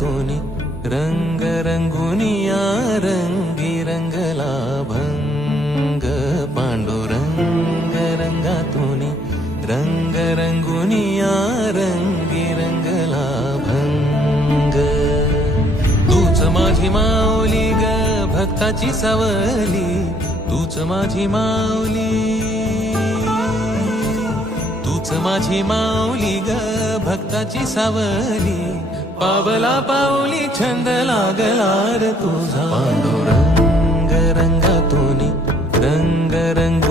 तोनी रंग रंगुनिया रंगी रंगला भंग पांडुरंग तोनी रंग रंगुनिया रंगी रंगला भंग तूच माझी माऊली ग भक्ताची सवली तूच माझी माऊली माझी माऊली ग भक्ताची सावली पावला पावली छंद लागला र तुझा रंग रंगातून रंग रंग